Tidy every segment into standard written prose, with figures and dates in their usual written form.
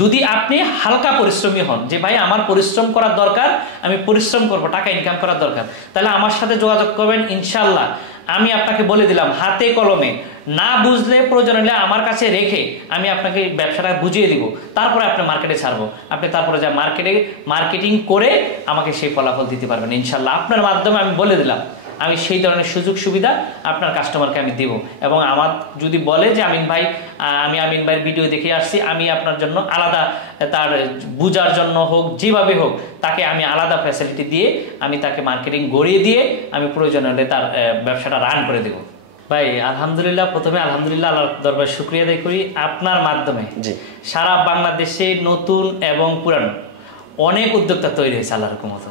যদি আপনি হালকা পরিশ্রমী হন যে ভাই আমার পরিশ্রম করার দরকার, আমি পরিশ্রম করব, টাকা ইনকাম করার দরকার, তাহলে আমার সাথে যোগাযোগ করবেন। ইনশাআল্লাহ আমি আপনাকে বলে দিলাম হাতে কলমে, না বুঝলে প্রয়োজন হলে আমার কাছে রেখে আমি আপনাকে ব্যবসাটা বুঝিয়ে দিব, তারপরে আপনি মার্কেটে ছাড়বো। আপনি তারপরে যা মার্কেটিং করে আমাকে সেই ফলাফল দিতে পারবেন ইনশাআল্লাহ। আপনার মাধ্যমে আমি বলে দিলাম আমি সেই ধরনের সুযোগ সুবিধা আপনার কাস্টমারকে আমি দেব। এবং আমার যদি বলে যে আমিন ভাইয়ের ভিডিও দেখে আসছি, আমি আপনার জন্য আলাদা, তার বুঝার জন্য হোক যেভাবে হোক, তাকে আমি আলাদা ফ্যাসিলিটি দিয়ে আমি তাকে মার্কেটিং গড়িয়ে দিয়ে আমি প্রয়োজন হলে তার ব্যবসাটা রান করে দেব। ভাই আলহামদুলিল্লাহ, প্রথমে আলহামদুলিল্লাহ আল্লাহর দরবারে শুকরিয়া আদায় করি। আপনার মাধ্যমে সারা বাংলাদেশে নতুন এবং পুরানো অনেক উদ্যোক্তা তৈরি হয়েছে আল্লাহর রহমতে,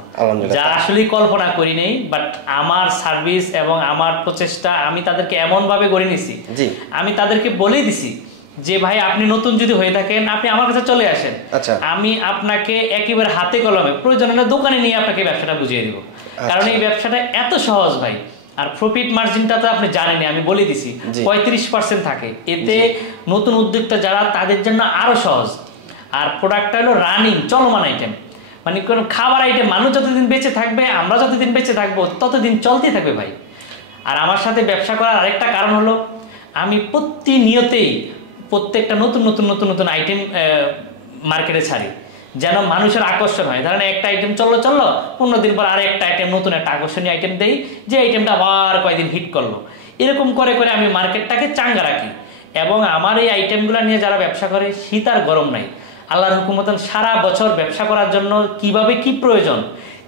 যা আসলে কল্পনা করি নেই। বাট আমার সার্ভিস এবং আমার প্রচেষ্টা আমি তাদেরকে এমন ভাবে গড়ে নিছি, আমি তাদেরকে বলেই দিছি যে ভাই আপনি নতুন যদি হয়ে থাকেন আপনি আমার কাছে চলে আসেন, আমি আপনাকে একেবারে হাতে কলমে প্রয়োজন হলে দোকানে নিয়ে আপনাকে ব্যবসাটা বুঝিয়ে দিব। কারণ এই ব্যবসাটা এত সহজ ভাই। আর প্রফিট মার্জিনটা তো আপনি জানেনই, আমি বলে দিছি 35% থাকে। এতে নতুন উদ্যোক্তা যারা তাদের জন্য আরো সহজ। আর প্রোডাক্টটা হলো রানিং চলমান আইটেম, মানে কোনো খাবার আইটেম। মানুষ যতদিন বেঁচে থাকবে, আমরা যতদিন বেঁচে থাকবো ততদিন চলতেই থাকবে ভাই। আর আমার সাথে ব্যবসা করার আরেকটা কারণ হলো আমি প্রতিনিয়তেই প্রত্যেকটা নতুন নতুন নতুন নতুন আইটেম মার্কেটে ছাড়ি, যেন মানুষের আকর্ষণ হয়। ধরেন একটা আইটেম চললো 15 দিন পর আরেকটা আইটেম, নতুন একটা আকর্ষণীয় আইটেম দেই, যে আইটেমটা আবার কয়েকদিন হিট করলো। এরকম করে করে আমি মার্কেটটাকে চাঙ্গা রাখি। এবং আমার এই আইটেমগুলো নিয়ে যারা ব্যবসা করে, শীত আর গরম নাই, আল্লাহর হুকুমতন সারা বছর ব্যবসা করার জন্য কিভাবে কি প্রয়োজন,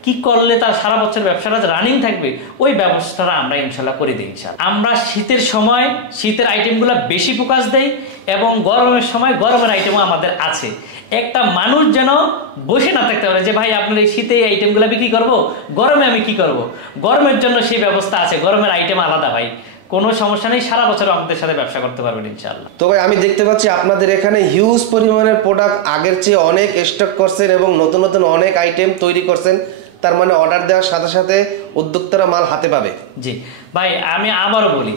কি করলে তার সারা বছর ব্যবসাটা রানিং থাকবে, ওই ব্যবস্থাটা আমরা ইনশাল্লাহ করে দিই। আমরা শীতের সময় শীতের আইটেমগুলো বেশি ফোকাস দেই এবং গরমের সময় গরমের আইটেমও আমাদের আছে। একটা মানুষ যেন বসে না থাকতে পারে যে ভাই আপনার এই শীতে এই আইটেমগুলো বিক্রি করবো, গরমে আমি কি করব। গরমের জন্য সেই ব্যবস্থা আছে, গরমের আইটেম আলাদা ভাই, কোনো সমস্যা নেই, সারা বছর আমাদের সাথে ব্যবসা করতে পারবেন ইনশাআল্লাহ। তো ভাই আমি দেখতে পাচ্ছি আপনাদের এখানে হিউজ পরিমাণের প্রোডাক্ট আগের চেয়ে অনেক স্টক করছেন এবং নতুন নতুন অনেক আইটেম তৈরি করছেন। তার মানে অর্ডার দেওয়ার সাথে সাথে উদ্যোক্তারা মাল হাতে পাবে। জি ভাই, আমি আবারও বলি,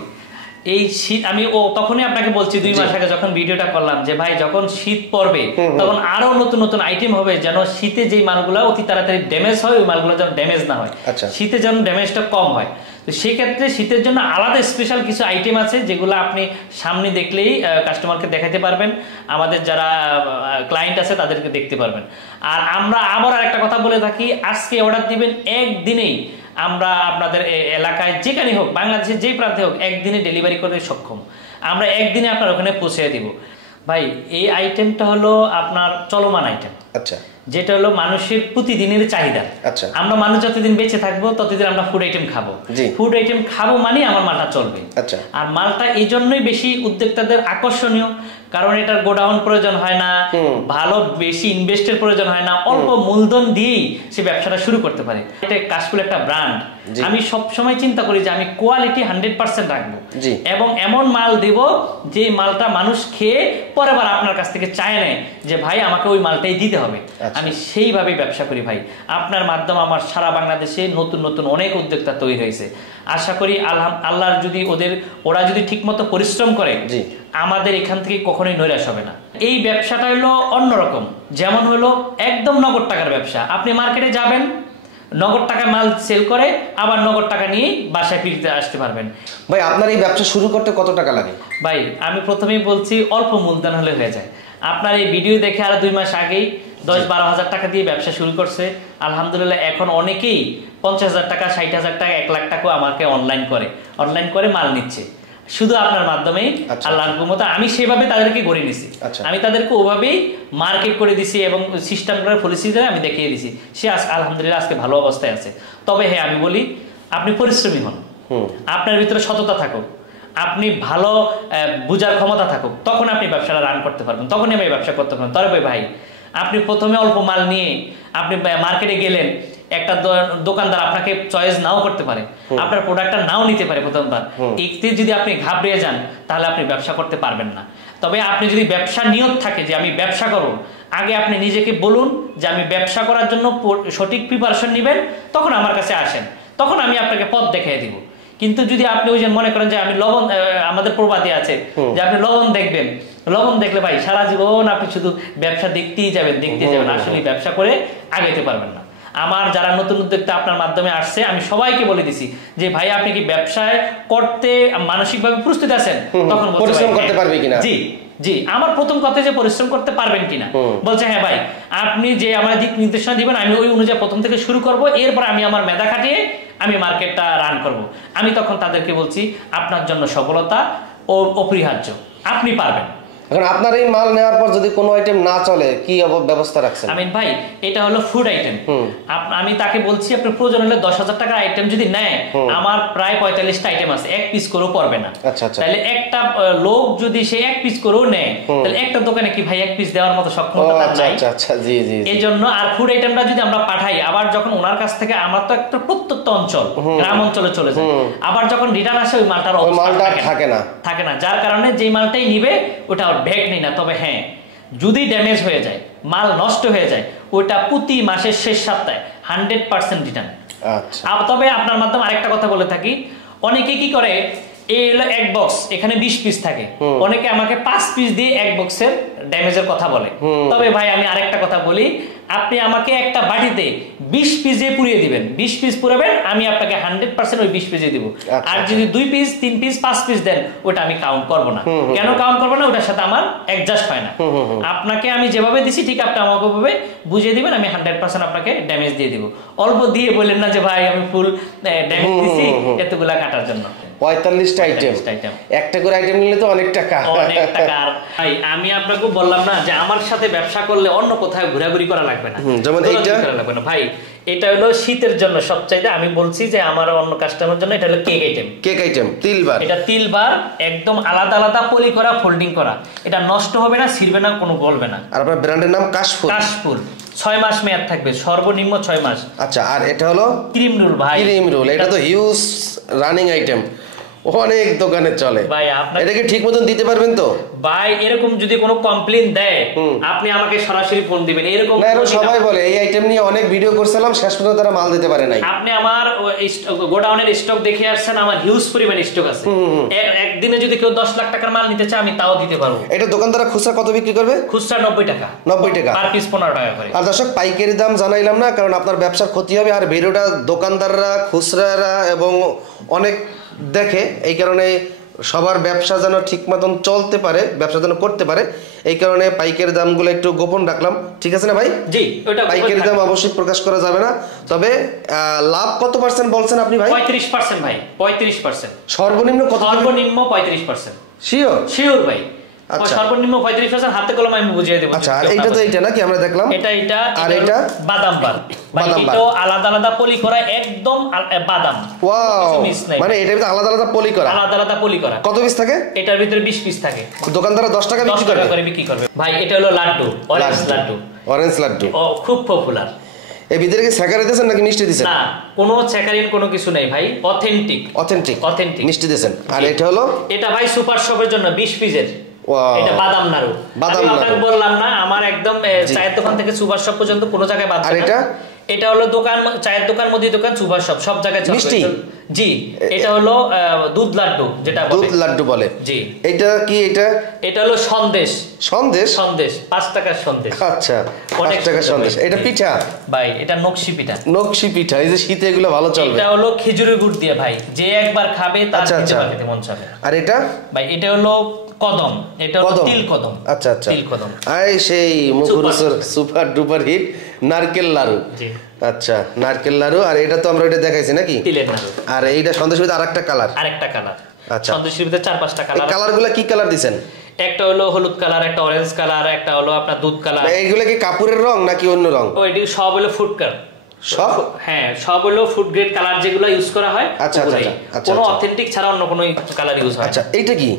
এই শীত আমি তখনই আপনাকে বলছি 2 মাস আগে যখন ভিডিওটা করলাম যে ভাই যখন শীত পড়বে তখন আরো নতুন নতুন আইটেম হবে, যেন শীতে যেই মালগুলো অতি তাড়াতাড়ি ড্যামেজ হয় ওই মালগুলো যেন ড্যামেজ না হয়, শীতে যেন ড্যামেজটা কম হয়। তো সেক্ষেত্রে শীতের জন্য আলাদা স্পেশাল কিছু আইটেম আছে যেগুলো আপনি সামনে দেখলেই কাস্টমারকে দেখাতে পারবেন, আমাদের যারা ক্লায়েন্ট আছে তাদেরকে দেখতে পারবেন। আর আমরা আবার একটা কথা বলে থাকি, আজকে অর্ডার দিবেন একদিনেই আমরা আপনাদের এলাকায় যেখানে হোক, বাংলাদেশের যেই প্রান্তে হোক, একদিনে ডেলিভারি করতে সক্ষম। আমরা একদিনে আপনার ওখানে পৌঁছে দিব। ভাই এই আইটেমটা হলো আপনার চলমান আইটেম, যেটা হলো মানুষের প্রতিদিনের চাহিদা। আমরা মানুষ যতদিন বেঁচে থাকবো ততদিন আমরা ফুড আইটেম খাবো, ফুড আইটেম খাবো মানে আমার মালটা চলবে। আর মালটা এই জন্যই বেশি উদ্যোক্তাদের আকর্ষণীয়, কারণ এটার গোডাউন প্রয়োজন হয় না, ভালো বেশি ইনভেস্টের প্রয়োজন হয় না, অল্প মূলধন দিয়েই সে ব্যবসাটা শুরু করতে পারে। এটা কাশফুল একটা ব্র্যান্ড। আমি সব সময় চিন্তা করি যে আমি কোয়ালিটি 100% রাখবো এবং এমন মাল দেব যে মালটা মানুষ খেয়ে পরের বার আপনার কাছ থেকে চায় নেয় যে ভাই আমাকে ওই মালটাই দিতে হবে। আমি সেইভাবে ব্যবসা করি ভাই। আপনার মাধ্যমে আমার সারা বাংলাদেশে নতুন নতুন অনেক উদ্যোক্তা তৈরি হয়েছে। আশা করি আল্লাহর যদি ওরা যদি ঠিকমতো পরিশ্রম করে আমাদের এখান থেকে কখনোই নৈরাশ হবে না। এই ব্যবসাটা হলো অন্যরকম, যেমন হলো একদম নগদ টাকার ব্যবসা। আপনি মার্কেটে যাবেন, নগদ টাকা মাল সেল করে আবার নগদ টাকা নিয়ে বাসায় ফিরতে আসতে পারবেন। ভাই আপনার এই ব্যবসা শুরু করতে কত টাকা লাগে? ভাই আমি প্রথমেই বলছি অল্প মূলধন হলে হয়ে যায়। আপনার এই ভিডিও দেখে আর 2 মাস আগেই 10-12 হাজার টাকা দিয়ে ব্যবসা শুরু করছে। আলহামদুলিল্লাহ এখন অনেকেই 50,000 টাকা, 60,000 টাকা, 1 লাখ টাকাও আমাকে অনলাইন করে মাল নিচ্ছে শুধু আপনার মাধ্যমেই। আল্লাহর রহমতে আমি সেভাবে তাদেরকে গড়ে নিছি, আমি তাদেরকে ওভাবেই মার্কেট করে দিছি এবং সিস্টেম করে পলিসি আমি দেখিয়ে দিছি। সে আলহামদুলিল্লাহ আজকে ভালো অবস্থায় আছে। তবে হ্যাঁ আমি বলি, আপনি পরিশ্রমী হন, আপনার ভিতরে সততা থাকুক, আপনি ভালো বুঝার ক্ষমতা থাকুক, তখন আপনি ব্যবসাটা রান করতে পারবেন, তখনই আমি ব্যবসা করতে পারবেন। তবে ভাই আপনি প্রথমে অল্প মাল নিয়ে আপনি মার্কেটে গেলেন, একটা দোকানদার আপনাকে চয়েস নাও করতে পারে, আপনার প্রোডাক্টটা নাও নিতে পারে প্রথমবার। এতে যদি আপনি ঘাবড়িয়ে যান তাহলে আপনি ব্যবসা করতে পারবেন না। তবে আপনি যদি ব্যবসা নিয়ত থাকে যে আমি ব্যবসা করব, আগে আপনি নিজেকে বলুন যে আমি ব্যবসা করার জন্য সঠিক প্রিপারেশন নেবেন, তখন আমার কাছে আসেন, তখন আমি আপনাকে পথ দেখিয়ে দিব। কিন্তু যদি আপনি ওই যে মনে করেন যে আমি লবণ, আমাদের প্রবাদী আছে যে আপনি লবণ দেখবেন লবণ দেখলে ভাই সারা জীবন আপনি শুধু ব্যবসা দেখতেই যাবেন আসলে ব্যবসা করে আগাইতে পারবেন না। আমার যারা নতুন উদ্যোক্তা আপনার মাধ্যমে আসছে আমি সবাইকে বলে দিছি যে ভাই আপনি কি ব্যবসায় করতে মানসিকভাবে প্রস্তুত আছেন, তখন পরিশ্রম করতে পারবে কিনা। জি জি, আমার প্রথম কথা যে পরিশ্রম করতে পারবেন কিনা, বলছে হ্যাঁ ভাই আপনি যে আমার দিক নির্দেশনা দিবেন আমি ওই অনুযায়ী প্রথম থেকে শুরু করব, এরপর আমি আমার মেধা খাটিয়ে আমি মার্কেটটা রান করব। আমি তখন তাদেরকে বলছি আপনার জন্য সফলতা অপরিহার্য, আপনি পারবেন। এখন আপনার এই মাল নেওয়ার পর যদি কোনো আইটেম না চলে কি ব্যবস্থা রাখছেন? আমিন ভাই এটা হলো ফুড আইটেম, আমি তাকে বলছি আপনি প্রয়োজন হলে 10,000 টাকার আইটেম যদি নেয়, আমার প্রায় 45টা আইটেম আছে, এক পিস করেও পড়বে না। তাহলে একটা লোক যদি সে এক পিস করেও নেয়, তাহলে একটা দোকানে কি ভাই এক পিস দেওয়ার মতো সক্ষমতা নাই। এই জন্য আর ফুড আইটেমটা যদি আমরা পাঠাই, আবার যখন ওনার কাছ থেকে আমার তো একটা প্রত্যন্ত অঞ্চল গ্রাম অঞ্চলে চলে যায়, আবার যখন রিটার্ন আসে ওই মালটার থাকে না, যার কারণে যে মালটাই নিবে ওটা ব্যাগ নেই না। তবে হ্যাঁ যদি ড্যামেজ হয়ে যায়, মাল নষ্ট হয়ে যায়, ওটা প্রতি মাসের শেষ সপ্তাহে 100% রিটার্ন। তবে আপনার মাধ্যমে আরেকটা কথা বলে থাকি, অনেকে কি করে এই হলো এক বক্স, এখানে 20 পিস থাকে, অনেকে আমাকে 5 পিস দিয়ে এক বক্সের ড্যামেজের কথা বলে। তবে ভাই আমি আরেকটা কথা বলি, আপনি আমাকে একটা বাটিতে 20 পিস দিয়ে পুড়িয়ে দিবেন, 20 পিস পুরাবেন, আমি আপনাকে 100% ওই 20 পিসে দিব। আর যদি 2 পিস 3 পিস 5 পিস দেন, ওটা আমি কাউন্ট করব না। কেন কাউন্ট করব না? ওটার সাথে আমার অ্যাডজাস্ট হয় না। আপনাকে আমি যেভাবে দিছি ঠিক আপনি আমাকে ভাবে বুঝিয়ে দিবেন, আমি 100% আপনাকে ড্যামেজ দিয়ে দিব। অল্প দিয়ে বললেন না যে ভাই আমি ফুল ড্যামেজ দিছি এতগুলা কাটার জন্য। 45টা আইটেম, একটা করে আইটেম নিলে তো অনেক টাকা। ভাই আমি আপনাকে বললাম না যে আমার সাথে ব্যবসা করলে অন্য কোথাও ঘোরাঘুরি করা লাগবে না, যেমন এইটা লাগবে না ভাই। এটা হলো শীতের জন্য সবচাইতে, আমি বলছি যে আমার অন্য কাস্টমারের জন্য এটা হলো কেক আইটেম তিলবার। এটা তিলবার একদম আলাদা আলাদা পলি করা, ফোল্ডিং করা, এটা নষ্ট হবে না, ছিড়বে না, কোনো গলবে না। আর আপনার ব্র্যান্ডের নাম কাশফুল। 6 মাস মেয়াদ থাকবে, সর্বনিম্ন 6 মাস। আচ্ছা, আর এটা হলো ক্রিম রোল ভাই। ক্রিম রোল এটা তো হিউজ রানিং আইটেম, অনেক দোকানে চলে ভাই। এটাকে ঠিক মতন দিতে পারবেন তো ভাই? এরকম যদি কোনো কমপ্লেইন দেয় আপনি আমাকে সরাসরি ফোন দিবেন। এরকম না, এরকম সবাই বলে, এই আইটেম নিয়ে অনেক ভিডিও করছিলাম, শেষ পর্যন্ত তারা মাল দিতে পারে নাই। আপনি আমার গোডাউনের স্টক দেখে আসছেন, আমার হিউজ পরিমাণ স্টক আছে। একদিনে যদি কেউ 10 লাখ টাকার মাল নিতে চায় আমি তাও দিতে পারবো। এটা দোকানদাররা খুচরা কত বিক্রি করবে? খুচরা 90 টাকা পার পিস, 15 টাকা করে। আর দর্শক পাইকারি দাম জানাইলাম না, কারণ আপনার ব্যবসার ক্ষতি হবে। আর ভিডিওটা দোকানদাররা, খুচরারা এবং অনেক দেখে, এই কারণে সবার ব্যবসা যেন ঠিক মতন চলতে পারে, ব্যবসা যেন করতে পারে, এই কারণে পাইকারি দামগুলো একটু গোপন রাখলাম। ঠিক আছে না ভাই? জি, ওটা পাইকারি দাম অবশ্যই প্রকাশ করা যাবে না। তবে লাভ কত পার্সেন্ট বলছেন আপনি ভাই? 35% ভাই, 35%। সর্বনিম্ন কত? সর্বনিম্ন 35%। শিওর ভাই? সর্বনিম্ন 35%, হাতে কলমে আমি বুঝিয়ে দেব। আচ্ছা, আর এইটা তো এইটা নাকি আমরা দেখলাম, এটা আর এটা বাদাম বার। এটা আলাদা আলাদা পলি করা, একদম বাদাম। ওয়াও, মানে এটার ভিতরে আলাদা আলাদা পলি করা। কত পিস থাকে? এটার ভিতরে 20 পিস থাকে। দোকানদাররা 10 টাকা বিক্রি করবে ভাই। এটা হলো লাড্ডু, অরেঞ্জ লাড্ডু, খুব পপুলার। এই ভিতরে কি স্যাকারি দিয়েছেন নাকি মিষ্টি দিয়েছেন? না, কোনো স্যাকারিন কোনো কিছু নাই ভাই, অথেন্টিক মিষ্টি দিয়েছেন। আর এটা হলো, এটা ভাই সুপার শপের জন্য 20 পিসের। এটা বাদাম নাড়ু। আমি আপনাকে বললাম না আমার একদম চায়ের দোকান থেকে সুপার শপ পর্যন্ত কোনো জায়গায় বাদ। আর এটা হলো দোকান, চায়ের দোকান, মুদি দোকান, সুপার শপ, সব জায়গায় মিষ্টি। জি, এটা হলো দুধ লাড্ডু, যেটা দুধ লাড্ডু বলে। জি। এটা কি? এটা হলো সন্দেশ। 5 টাকার সন্দেশ। আচ্ছা, 5 টাকার সন্দেশ। এটা পিঠা ভাই, এটা নকশি পিঠা। এই যে শীতে এগুলো ভালো চলবে। এটা হলো খেজুরের গুড় দিয়ে ভাই, যে একবার খাবে তার খেতে মন চাবে। আর এটা ভাই, এটা হলো কদম, এটা হলো তিল কদম। আচ্ছা, তিল কদম। সেই মুখরোচক সুপার ডুপার হিট নারকেল লাড়ু। জি, আচ্ছা, নারকেল লাড়ু। আর এটা তো আমরা এটা দেখাইছি নাকি, তিলের নাড়ু। আর এইটা সন্দেশের ভিতরে আরেকটা কালার। আচ্ছা, সন্দেশের ভিতরে 4-5টা কালার। কালারগুলো কি কালার দিবেন? একটা হলো হলুদ কালার, একটা অরেঞ্জ কালার, একটা হলো আপনার দুধ কালার। এইগুলো কি কাপড়ের রং নাকি অন্য রং? এটি সব হলো ফুড কালার। সব হলো ফুড গ্রেড কালার যেগুলো ইউজ করা হয়। আচ্ছা, কোনো অথেন্টিক ছাড়া অন্য কোনো কালার ইউজ হয়। আচ্ছা, এইটা কি?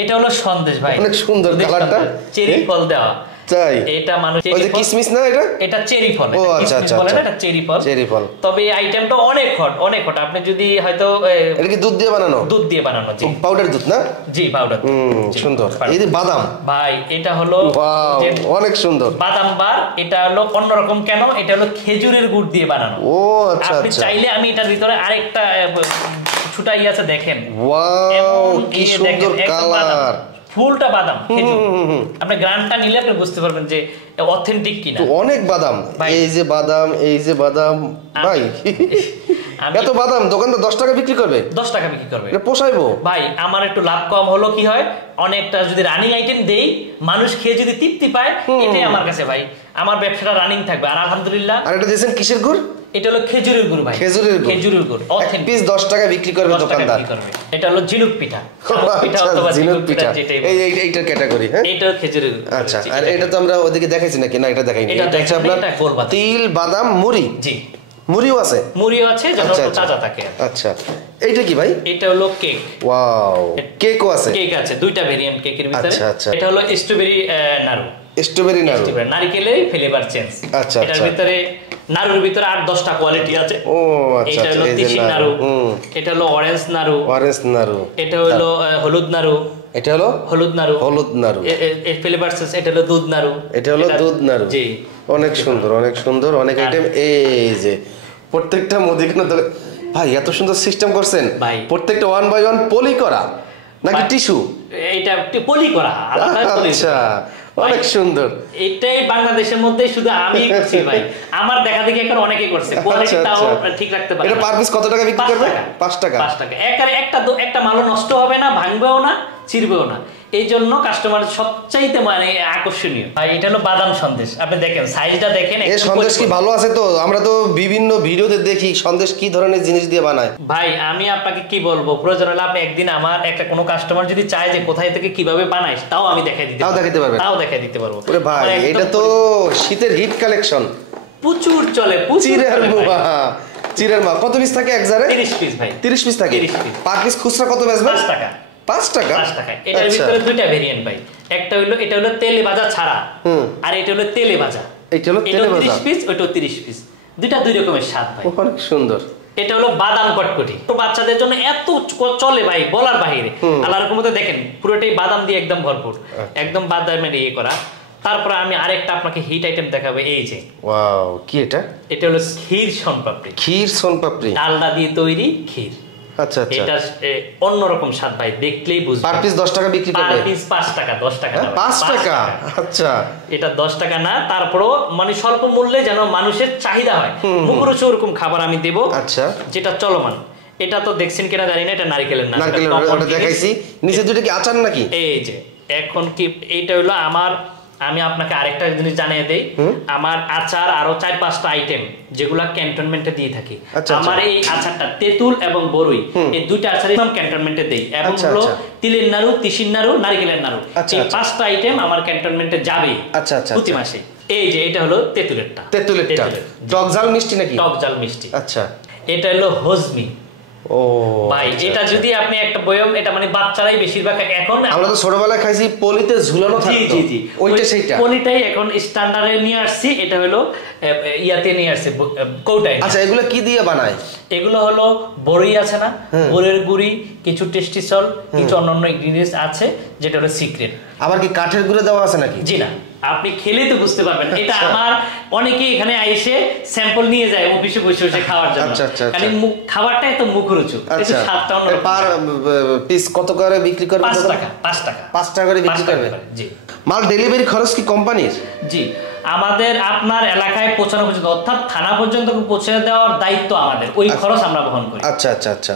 এটা হলো সন্দেশ ভাই, অনেক সুন্দর কালারটা, চেরি ফল দেওয়া। তাই? এটা মানুষ কিসমিস না, এটা চেরি ফল। ও আচ্ছা, এটা চেরি ফল। তবে এই আইটেমটা অনেক হট। আপনি যদি হয়তো, এটা কি দুধ দিয়ে বানানো? দুধ দিয়ে বানানো। জি, পাউডার দুধ না? জি, পাউডার। সুন্দর। এই যে বাদাম ভাই, এটা হলো অনেক সুন্দর বাদাম বার। এটা হলো অন্যরকম কেন? এটা হলো খেজুরের গুড় দিয়ে বানানো। ও আচ্ছা, আপনি চাইলে আমি এটার ভিতরে আরেকটা ছুটাই আছে, দেখেন। ওয়াও, কি সুন্দর কালার, ফুলটা বাদাম খেজুর। আপনি গ্রানটা নিলে আপনি বুঝতে পারবেন যে অথেন্টিক কিনা। তো অনেক বাদাম, এই যে বাদাম, এই যে বাদাম ভাই, এত বাদাম দোকানদার 10 টাকা বিক্রি করবে? 10 টাকা বিক্রি করবে, এটা পোষাইবো ভাই? আমার একটু লাভ কম হলো কি হয়, অনেকটা যদি রানিং আইটেম দেই, মানুষ খেয়ে যদি তৃপ্তি পায়, এটাই আমার কাছে ভাই আমার ব্যবসাটা রানিং থাকবে। আর আলহামদুলিল্লাহ। আর এটা দিয়েছেন কিসের গুড়? এটা হলো খেজুরের গুড় ভাই, খেজুরের গুড়। এক পিস 10 টাকা বিক্রি করবে দোকানদার। এটা হলো ঝিনুক পিঠা, ঝিনুক পিঠা এইটা ক্যাটাগরি। হ্যাঁ, এটা খেজুরের গুড়। আচ্ছা, আর এটা তো আমরা ওদিকে দেখাইছি নাকি? না, এটা দেখাইনি। এটা হচ্ছে আপনার তিল বাদাম মুড়ি। জি, মুড়িও আছে, মুড়িও আছে, যেন তাজা থাকে। আচ্ছা, এইটা কি ভাই? এটা হলো কেক। ওয়াও, কেকও আছে? কেক আছে, দুইটা ভেরিয়েন্ট কেকের ভিতরে। আচ্ছা আচ্ছা, এটা হলো স্ট্রবেরি নাড়ু। স্ট্রবেরি নাড়ু, নারকেলের ফ্লেভার চেঞ্জ। আচ্ছা, এটার ভিতরে নাড়ুর ভিতরে 8-10টা কোয়ালিটি আছে। ও আচ্ছা, এটা হলো তিসি নাড়ু, এটা হলো অরেঞ্জ নাড়ু, এটা হলো হলুদ নাড়ু, এটা হলো হলুদ নাড়ু, এর ফ্লেভার চেঞ্জ। এটা হলো দুধ নাড়ু, এটা হলো দুধ নাড়ু। জি, অনেক সুন্দর, অনেক সুন্দর, অনেক আইটেম। এই যে প্রত্যেকটা মুদিখানা ভাই এত সুন্দর সিস্টেম করছেন ভাই, প্রত্যেকটা 1 বাই 1 পলি করা নাকি টিস্যু? এটা পলি করা। আচ্ছা, অনেক সুন্দর। এটাই বাংলাদেশের মধ্যে শুধু আমি করছি ভাই, আমার দেখা দেখি এখন অনেকে করছে। কোয়ালিটিটাও ঠিক রাখতে পারে। এটা পার পিস কত টাকা বিক্রি করবে? 5 টাকা। 5 টাকা। একটা মালও নষ্ট হবে না, ভাঙবেও না, ছিড়বেও না। এই জন্য কাস্টমার সবচাইতে মানে আকর্ষণীয় ভাই। এটা হলো বাদাম সন্দেশ। আপনি দেখেন সাইজটা দেখেন। এই সন্দেশ কি ভালো আছে? তো আমরা তো বিভিন্ন ভিডিওতে দেখি সন্দেশ কি ধরনের জিনিস দিয়ে বানায়। ভাই আমি আপনাকে কি বলবো, প্রয়োজন হলে আপনি একদিন আমার একটা কোনো কাস্টমার যদি চায় যে কোথায় থেকে কিভাবে বানায়, তাও আমি দেখাই দিতে পারবো। তাও দেখাই দিতে পারবো। ওরে ভাই, এটা তো শীতের হিট কালেকশন, প্রচুর চলে। চিড়ের মা কত পিস থাকে এক জারে? 30 পিস ভাই। 30 পিস থাকে। পার পিস খুচরা কত বেচবে? 5 টাকা। 5 টাকা। এটার ভিতরে দুইটা ভেরিয়েন্ট ভাই। এটা হলো তেলে ভাজা ছাড়া, আর এটা হলো তেলে ভাজা। এটা হলো তেলে ভাজা। 30 পিস, ওইটা 30 পিস। দুইটা দুই রকমের স্বাদ ভাই। অনেক সুন্দর। এটা হলো বাদাম কটকটি। তো বাচ্চাদের জন্য এত চলে ভাই, বলার বাইরে। আল্লাহর রহমতে দেখেন পুরোটাই বাদাম দিয়ে একদম ভরপুর, একদম বাদামের ইয়ে করা। তারপরে আমি আরেকটা আপনাকে হিট আইটেম দেখাবো। এই যে ওয়াও, কি এটা? এটা হলো ক্ষীর সোনপাপড়ি। ক্ষীর সোনপাপড়ি, ডালডা দিয়ে তৈরি ক্ষীর। আচ্ছা আচ্ছা, এটা অন্যরকম স্বাদ ভাই, দেখলেই বুঝবেন। পার পিস 10 টাকা বিক্রি করবে? পার পিস 5 টাকা। 10 টাকা না, 5 টাকা। আচ্ছা, এটা 10 টাকা না, তারপরও মানে স্বল্প মূল্যে যেন মানুষের চাহিদা হয়, মুখরোচক ওরকম খাবার আমি দেব। আচ্ছা, যেটা চলমান। এটা তো দেখছেন কিনা জানি না, এটা নারকেলের না, ওটা দেখাইছি। নিচে দুটো কি আচার নাকি? এই যে এখন কি, এইটা হলো আমার, আমি আপনাকে আরেকটা জিনিস জানিয়ে দেই। আমার আচার আরো 4-5টা আইটেম যেগুলা ক্যান্টনমেন্টে দিয়ে থাকি। আমার এই আচারটা তেঁতুল এবং বরুই, এই দুইটা আচারই আমি ক্যান্টনমেন্টে দেই। এবং হলো তিলের নাড়ু, তিসির নাড়ু, নারকেলের নাড়ু, এই 5টা আইটেম আমার ক্যান্টনমেন্টে যাবে প্রতি মাসে। এই যে এটা হলো তেঁতুলেরটা। টক ঝাল মিষ্টি নাকি? টক ঝাল মিষ্টি। আচ্ছা, এটা হলো হজমি। ও ভাই, এটা যদি আপনি একটা বয়ম, এটা মানে বাচ্চারাই বেশিরভাগ এখন, আমরা তো ছোটবেলায় খাইছি পলিতে ঝুলানো থাকতো। জি জি, ওইটা সেইটা। পলিটাই এখন স্ট্যান্ডার্ডে নিয়ে আসছি। এটা হলো ইয়াতে নিয়ে আসছে, কৌটায়। আচ্ছা, এগুলো কি দিয়ে বানায়? এগুলো হলো বড়ি আছে না, বড়ের গুড়ি, কিছু টেস্টি সল, কিছু অন্যান্য ইনগ্রেডিয়েন্টস আছে, যেটা হলো সিক্রেট। আবার কি কাঠের গুঁড়ো দেওয়া আছে নাকি? জি না, আপনি খেলে তো বুঝতে পারবেন। এটা আমার অনেকেই এখানে আইসে স্যাম্পল নিয়ে যায় অফিসে বসে বসে খাওয়ার জন্য। কারণ খাবারটা এত মুখরোচক, একটু স্বাদটা অন্যরকম। পার পিস কত করে বিক্রি করবে? 5 টাকা। 5 টাকা 5 টাকা করে বিক্রি করবে। জি। মাল ডেলিভারি খরচ কি কোম্পানির? জি, আমাদের আপনার এলাকায় পৌঁছানো পর্যন্ত, অর্থাৎ থানা পর্যন্ত পৌঁছে দেওয়ার দায়িত্ব আমাদের, ওই খরচ আমরা বহন করি। আচ্ছা আচ্ছা আচ্ছা।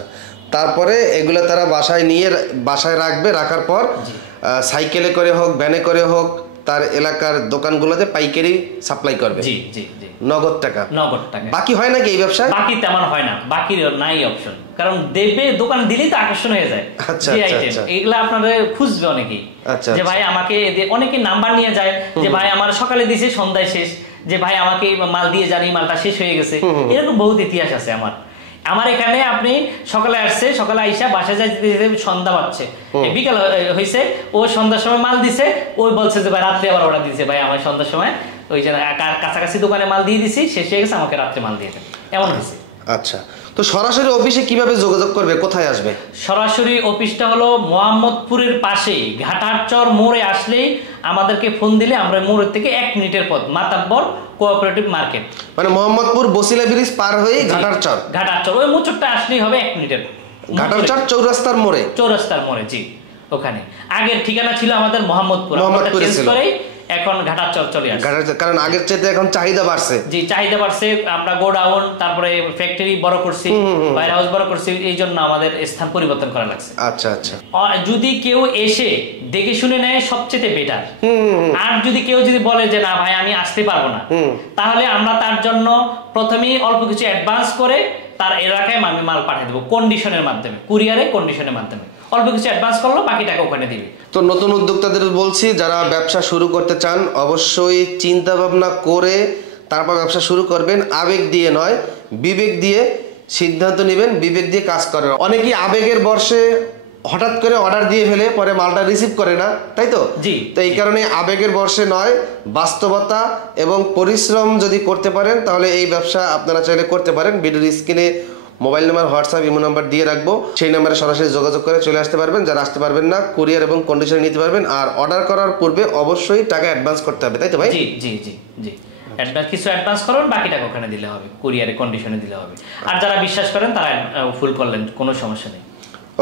তারপরে এগুলো তারা বাসায় নিয়ে বাসায় রাখবে, রাখার পর সাইকেলে করে হোক, ভ্যানে করে হোক, তার এলাকার দোকানগুলোতে পাইকারি সাপ্লাই করবে। জি জি জি। নগদ টাকা? নগদ টাকা। বাকি হয় নাকি এই ব্যবসায়? বাকি তেমন হয় না, বাকি নাই অপশন। কারণ দেবে দোকান দিলেই তো আকর্ষণ হয়ে যায়। আচ্ছা আচ্ছা, এগুলা আপনাদের খুঁজবে অনেকেই, যে ভাই আমাকে, অনেকে নাম্বার নিয়ে যায় যে ভাই আমার সকালে দিছে সন্ধ্যায় শেষ, যে ভাই আমাকে মাল দিয়ে জানি মালটা শেষ হয়ে গেছে। এরকম বহুত ইতিহাস আছে আমার এখানে। আপনি সকালে আসছে, সকালে আইসা বাসায় যাই সন্ধ্যা পাচ্ছে, বিকাল হয়েছে, ও সন্ধ্যার সময় মাল দিছে, ওই বলছে যে ভাই রাত্রে আবার অর্ডার দিছে, ভাই আমার সন্ধ্যার সময় ওই যে কাছাকাছি দোকানে মাল দিয়ে দিছি, শেষ হয়ে গেছে, আমাকে রাত্রে মাল দিয়ে দেন, এমন হয়েছে। আচ্ছা, তো সরাসরি অফিসে কিভাবে যোগাযোগ করবে, কোথায় আসবে? সরাসরি অফিসটা হলো মোহাম্মদপুরের পাশে ঘাটারচর মোড়ে আসলেই আমাদেরকে ফোন দিলে আমরা মোড়ের থেকে 1 মিনিটের পথ, মাতাব্বর কোঅপারেটিভ মার্কেট। মানে মোহাম্মদপুর বসিলা ব্রিজ পার হয়ে ঘাটারচর ওই মোচরটা আসলেই হবে 1 মিনিটের। ঘাটারচর চৌরাস্তার মোড়ে? চৌরাস্তার মোড়ে, জি। ওখানে আগের ঠিকানা ছিল আমাদের মোহাম্মদপুর, আমরা চেঞ্জ করে এখন ঘাটাচর চলে আসছে, কারণ আগের চাইতে এখন চাহিদা বাড়ছে। জি, চাহিদা বাড়ছে, আমরা গোডাউন তারপরে ফ্যাক্টরি বড় করছি, ওয়্যার হাউস বড় করছি, এই জন্য আমাদের স্থান পরিবর্তন করা লাগছে। আচ্ছা আচ্ছা। যদি কেউ এসে দেখে শুনে নেয় সবচেয়ে বেটার। আর যদি কেউ যদি বলে যে না ভাই আমি আসতে পারবো না, তাহলে আমরা তার জন্য প্রথমেই অল্প কিছু অ্যাডভান্স করে তার এলাকায় আমি মাল পাঠিয়ে দেবো কন্ডিশনের মাধ্যমে, কুরিয়ারে কন্ডিশনের মাধ্যমে অল্প কিছু অ্যাডভান্স করলো, বাকি টাকা ওখানে দিবে। তো নতুন উদ্যোক্তাদের বলছি, যারা ব্যবসা শুরু করতে চান অবশ্যই চিন্তা ভাবনা করে তারপর ব্যবসা শুরু করবেন, আবেগ দিয়ে নয়, বিবেক দিয়ে সিদ্ধান্ত নেবেন, বিবেক দিয়ে কাজ করেন। অনেকেই আবেগের বর্ষে হঠাৎ করে অর্ডার দিয়ে ফেলে পরে মালটা রিসিভ করে না, তাই তো? জি। তো এই কারণে আবেগের বর্ষে নয়, বাস্তবতা এবং পরিশ্রম যদি করতে পারেন তাহলে এই ব্যবসা আপনারা চাইলে করতে পারেন। ভিডিওর স্ক্রিনে mobile number, WhatsApp, imo number দিয়ে রাখবো, সেই নাম্বারে সরাসরি যোগাযোগ করে চলে আসতে পারবেন। যারা আসতে পারবেন না কুরিয়ার এবং কন্ডিশনে নিতে পারবেন। আর অর্ডার করার পূর্বে অবশ্যই টাকা অ্যাডভান্স করতে হবে, তাই তো ভাই? জি জি জি জি, কিছু অ্যাডভান্স করুন, বাকি টাকা ওখানে দিলে হবে, কুরিয়ারে কন্ডিশনে দিলে হবে। আর যারা বিশ্বাস করেন তারা ফুল করলেন, কোনো সমস্যা নেই।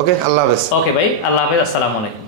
ওকে, আল্লাহ হাফেজ। ওকে ভাই, আল্লাহ হাফেজ, আসসালামু আলাইকুম।